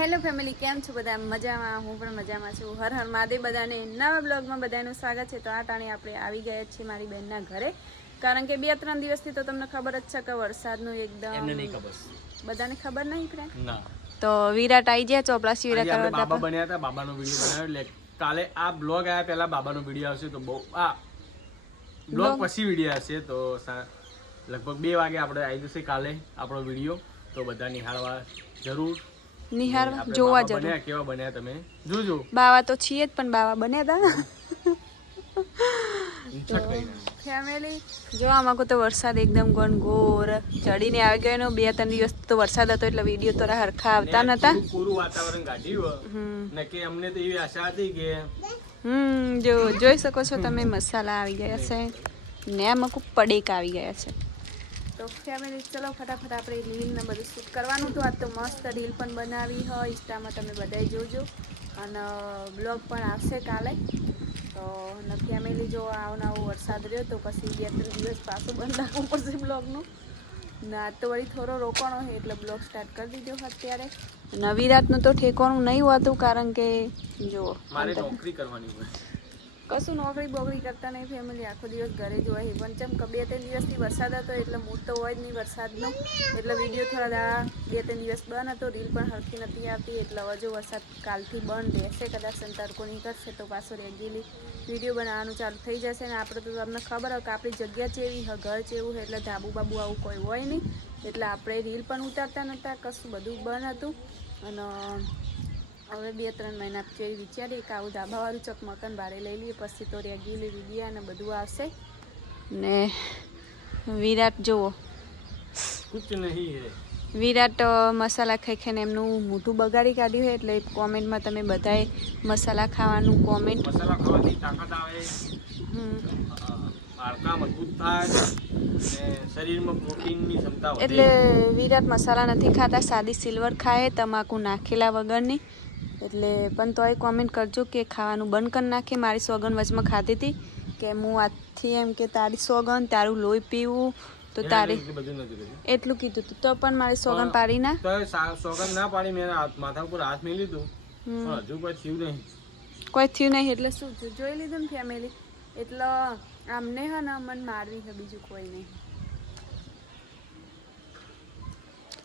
Hello family, કેમ છો બધા? મજામાં? હું પણ મજામાં છું. હર હર મહાદેવ. બધાને નવા બ્લોગમાં બધાનું સ્વાગત છે. તો આ ટાણે આપણે આવી ગયા છીએ મારી બહેનના ઘરે, કારણ કે 2-3 દિવસથી તો તમને ખબર જ છે કે વરસાદનું એકદમ બધાને ખબર નહીં ફ્રેન્ડ. તો વિરાટ આવી ગયા ચોપડા સીવડા કરવા. બાબા બન્યા હતા, બાબાનો વિડીયો બનાવ્યો. એટલે કાલે આ બ્લોગ આયા પહેલા બાબાનો વિડીયો આવશે, તો બહુ આ બ્લોગ પછી વિડીયો આવશે. તો લગભગ 2 વાગે આપણે આવી જશે કાલે આપણો વિડીયો. તો બધા નિહાળવા જરૂર, નિહાળવા જોવા જરૂર. બન્યા કેવા બન્યા તમે જોજો. બાવા તો છીએ જ, પણ બાવા બન્યા હતા ફેમિલી. જો આમાં તો વરસાદ એકદમ ઘનઘોર ચડીને આવી ગયો. 2-3 દિવસ તો વરસાદ હતો એટલે વિડીયો તો હરખા આવતા નતા. પૂરું વાતાવરણ કાઢ્યું ને કે અમને તો એવી આશા હતી કે જો જોઈ શકો છો તમે, મસાલા આવી ગયા છે ને આમાં ખૂબ પડેક આવી ગયા છે. તો ફેમિલી ચલો ફટાફટ આપણે રીલ ને બધું શૂટ કરવાનું હતું. આજ તો મસ્ત રીલ પણ બનાવી હોય, ઇન્સ્ટામાં તમે બધાય જોજો, અને બ્લોગ પણ આવશે કાલે. તો ફેમિલી જો આવો વરસાદ રહ્યો તો પછી 2-3 દિવસ પાછું બંધ રાખવું પડશે બ્લોગનું. ના તો વળી થોડો રોકાણો છે એટલે બ્લોગ સ્ટાર્ટ કરી દીધો અત્યારે. નવી રાતનું તો ઠેકવાનું નહીં હોતું, કારણ કે જો મારે નોકરી કરવાની હોય. કશું નોકરી બોકરી કરતા નહીં ફેમિલી, આખો દિવસ ઘરે જ હોય. પણ જેમ કે 2-3 દિવસથી વરસાદ હતો એટલે મૂડ તો હોય જ નહીં વરસાદનો, એટલે વિડીયો થોડા 2-3 દિવસ બંધ હતો. રીલ પણ હરખી નથી આવતી. એટલે હવે જો વરસાદ કાલથી બંધ રહેશે, કદાચ તડકો નીકળશે તો પાછો રેગ્યુલર વિડીયો બનાવવાનું ચાલુ થઈ જશે. ને આપણે તો તમને ખબર હોય કે આપણી જગ્યા ચેવી હોય, ઘર ચેવું હોય, એટલે ધાબુ બાબુ આવું કોઈ હોય નહીં. એટલે આપણે રીલ પણ ઉતારતા નહોતા, કશું બધું બંધ હતું. અને હવે 2-3 મહિના પછી વિચારીએ કે આવું ધાબાવાળું ચકમકન ભારે લઈ લઈએ, પછી તો રેગ્યુલર વિડીયો અને બધું આવશે. ને વિરાટ જુઓ, કુછ નહીં હે. વિરાટ મસાલા ખાઈ ખાઈને એમનું મોઢું બગાડી કાઢ્યું છે. એટલે કોમેન્ટમાં તમે બધાએ મસાલા ખાવાનું કોમેન્ટ, મસાલા ખાવાથી તાકાત આવે, હાડકાં મજબૂત થાય ને શરીરમાં પ્રોટીનની ક્ષમતા વધે. એટલે વિરાટ મસાલા નથી ખાતા, સાદી સિલ્વર ખાય, તમાકુ નાખેલા વગરની. એટલે પણ તોય કોમેન્ટ કરજો કે ખાવાનું બંધ કરી નાખે. મારી સોગન વચમાં ખાધી હતી કે હું આજથી એમ કે તારી સોગન, તારું લોહી પીવું તો તારે એટલું કીધું હતું. તો પણ મારી સોગન પાડી ના, સોગન ના પાડી, મેં માથા ઉપર હાથ મેં લીધું, હજુ કોઈ થયું નહીં. કોઈ થયું નહીં એટલે શું જોઈ લીધું ને ફેમિલી. એટલે આમને હે ને મન મારવી છે, બીજું કોઈ નહીં.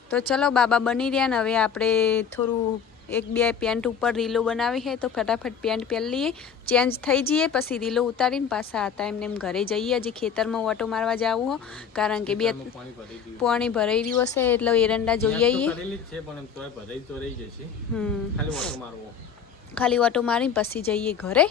તો ચલો બાબા બની રહ્યા ને હવે આપણે થોડું 1-2 પેન્ટ ઉપર રીલો બનાવી છે, તો ફટાફટ પેન્ટ પહેરી લઈએ, ચેન્જ થઈ જઈએ, પછી રીલો ઉતારીને પાછા હતા એમને એમ ઘરે જઈએ. હજી ખેતરમાં ઓટો મારવા જવું હો, કારણ કે પાણી ભરાઈ રહ્યું હશે એટલે એરંડા જોઈએ. ખાલી ઓટો મારીને પછી જઈએ ઘરે.